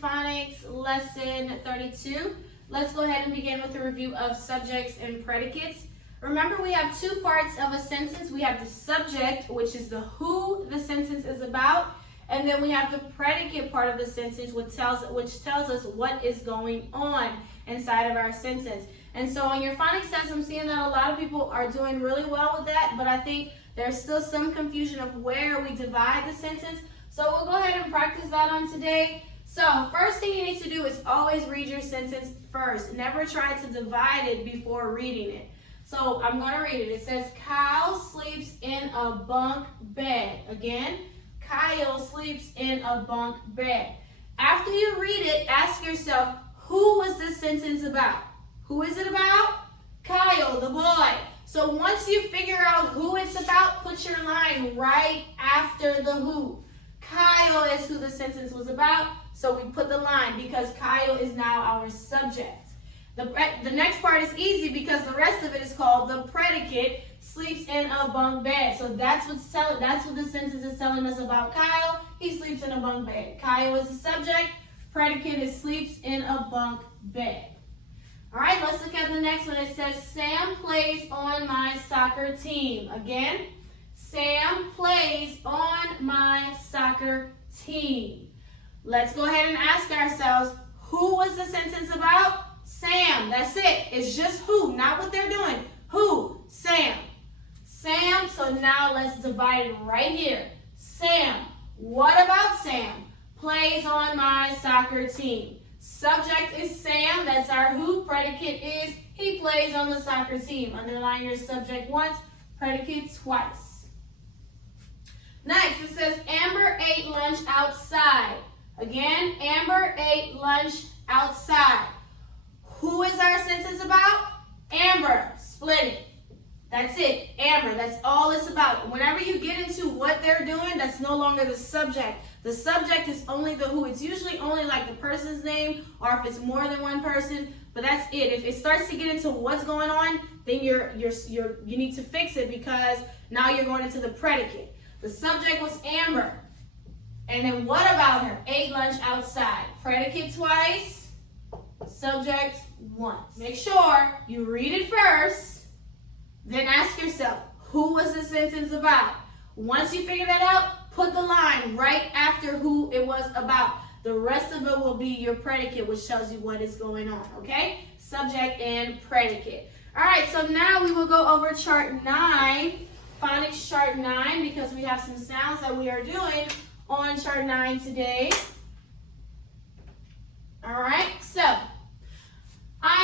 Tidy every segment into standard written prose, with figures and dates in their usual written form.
Phonics Lesson 32. Let's go ahead and begin with a review of subjects and predicates. Remember, we have two parts of a sentence. We have the subject, which is the who the sentence is about, and then we have the predicate part of the sentence, which tells us what is going on inside of our sentence. And so on your phonics test, I'm seeing that a lot of people are doing really well with that, but I think there's still some confusion of where we divide the sentence. So we'll go ahead and practice that on today. So first thing you need to do is always read your sentence first. Never try to divide it before reading it. So I'm going to read it. It says, Kyle sleeps in a bunk bed. Again, Kyle sleeps in a bunk bed. After you read it, ask yourself, who was this sentence about? Who is it about? Kyle, the boy. So once you figure out who it's about, put your line right after the who. Kyle is who the sentence was about, so we put the line because Kyle is now our subject. The next part is easy because the rest of it is called the predicate, sleeps in a bunk bed. So that's what the sentence is telling us about Kyle. He sleeps in a bunk bed. Kyle is the subject, predicate is sleeps in a bunk bed. All right, let's look at the next one. It says, Sam plays on my soccer team. Again, Sam plays on my soccer team. Let's go ahead and ask ourselves, who was the sentence about? Sam. That's it. It's just who, not what they're doing. Who? Sam. Sam, so now let's divide it right here. Sam. What about Sam? Plays on my soccer team. Subject is Sam, that's our who. Predicate is he plays on the soccer team. Underline your subject once, predicate twice. Next, it says Amber ate lunch outside. Again, Amber ate lunch outside. Who is our sentence about? Amber. Split it. That's it. Amber. That's all it's about. Whenever you get into what they're doing, that's no longer the subject. The subject is only the who. It's usually only like the person's name or if it's more than one person, but that's it. If it starts to get into what's going on, then you need to fix it because now you're going into the predicate. The subject was Amber. And then what about her? Ate lunch outside. Predicate twice, subject once. Make sure you read it first, then ask yourself, who was the sentence about? Once you figure that out, put the line right after who it was about. The rest of it will be your predicate, which tells you what is going on, okay? Subject and predicate. All right, so now we will go over chart 9, phonics chart 9, because we have some sounds that we are doing on chart 9 today. All right, so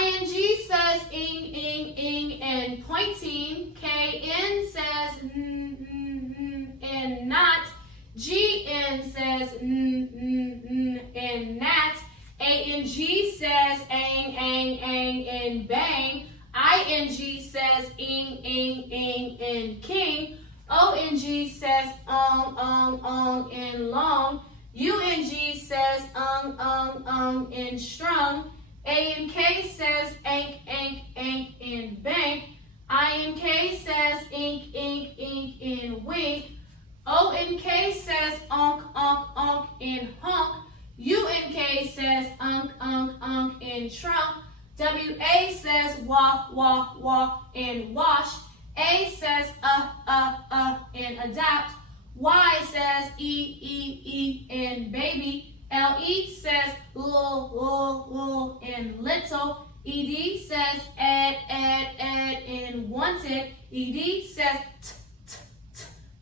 ing says ing, ing, ing, and pointing. Kn says and not. Gn says and nat. Ang says ang, ang, ang, and bang. Ing says ing, ing, ing, and king. Ong says ong, and long. Ung says ung, and strung. Ank says ank, ank, ank, and bank. Ink says ink, ink, ink, and wink. Onk says onk, onk, onk, and honk. Unk says unk, unk, and trunk. Wa says wah, and wash. A says and adapt. Y says e, and baby. Le says l, and little. Ed says add, and wanted. Ed says t,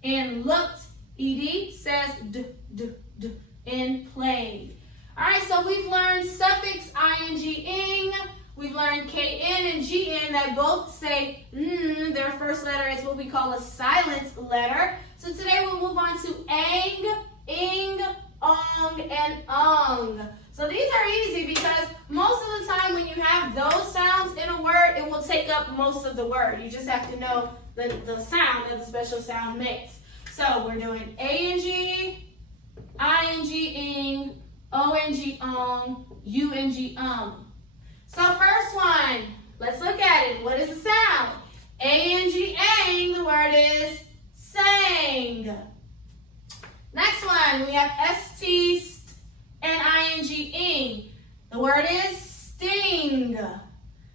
and looked. Ed says d, and played. All right, so we've learned suffix ing, we've learned kn and gn that both say their first letter is what we call a silent letter. So today we'll move on to ang, ing, ong, and ung. So these are easy because most of the time when you have those sounds in a word, it will take up most of the word. You just have to know the sound that the special sound makes. So we're doing ang, ing, ing, ong, ung. So first one, let's look at it. What is the sound? ang, the word is sang. Next one, we have st, and ing, ing. The word is sting.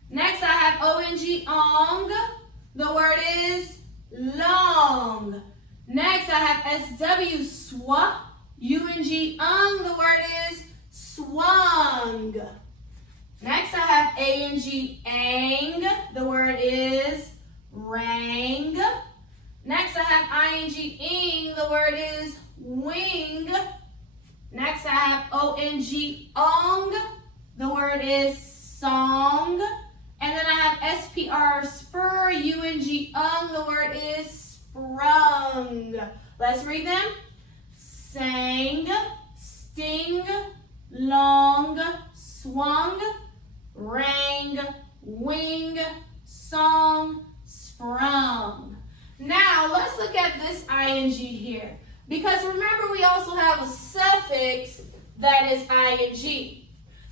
Next, I have ong, ong. The word is long. Next, I have sw, swa. Ung, ung. The word is swung. Next, I have ang, ang. The word is rang. Next, I have ing, ing. The word is wing. Next, I have ong, ong. The word is song. And then I have spr, spur. Ung, ung. The word is sprung. Let's read them. Sang, sting, long, swung, rang, wing, song, sprung. Now, let's look at this ing here. Because remember, we also have a suffix that is ing.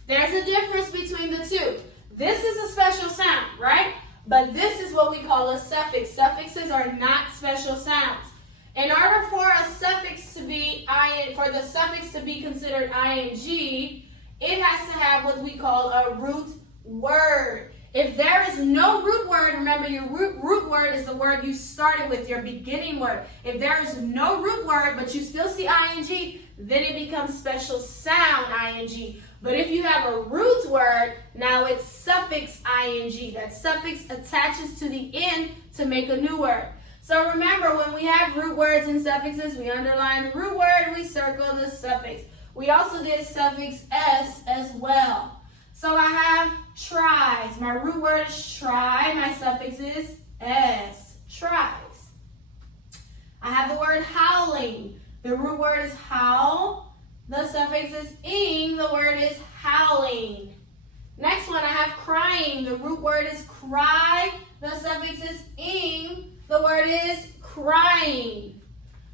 There's a difference between the two. This is a special sound, right? But this is what we call a suffix. Suffixes are not special sounds. In order for a suffix to be for the suffix to be considered ing, it has to have what we call a root word. If there is no root word, remember your root word is the word you started with, your beginning word. If there is no root word, but you still see ing, then it becomes special sound ing. But if you have a root word, now it's suffix ing. That suffix attaches to the end to make a new word. So remember, when we have root words and suffixes, we underline the root word and we circle the suffix. We also did suffix s as well. So I have tries. My root word is try. My suffix is s. Tries. I have the word howling. The root word is howl. The suffix is ing. The word is howling. Next one, I have crying. The root word is cry. The suffix is ing. The word is crying.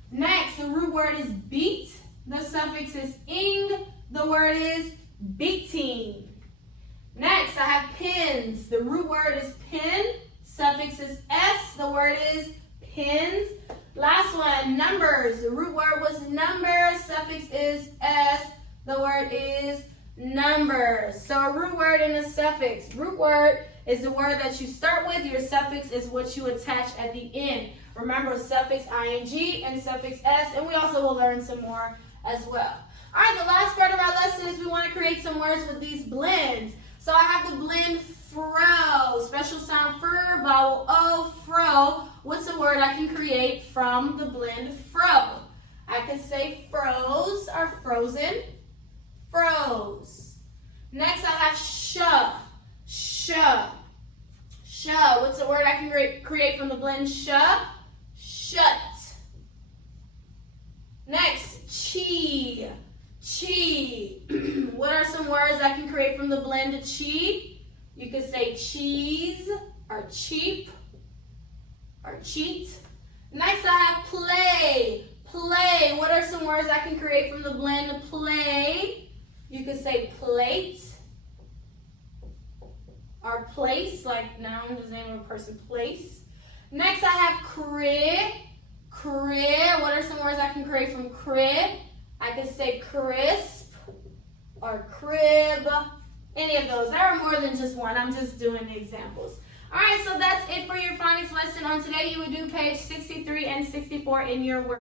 Next, the root word is beat. The suffix is ing. The word is beating. Next, I have pins. The root word is pin. Suffix is s. The word is pins. Last one, numbers. The root word was number. Suffix is s. The word is numbers. So a root word and a suffix. Root word is the word that you start with. Your suffix is what you attach at the end. Remember, suffix ing and suffix s, and we also will learn some more as well. All right, the last part of our lesson is we want to create some words with these blends. So I have the blend fro, special sound fur, vowel o, fro. What's a word I can create from the blend fro? I could say froze or frozen, froze. Next I have sh. What's a word I can create from the blend sh? Shut. Next, chi. What are some words I can create from the blend chi? You could say cheese or cheap or cheat. Next, I have play. What are some words I can create from the blend play? You could say plate or place, like noun, the name of a person, place. Next, I have crib. What are some words I can create from crib? I could say crisp or crib. Any of those. There are more than just one. I'm just doing examples. All right, so that's it for your phonics lesson on today. You would do page 63 and 64 in your work.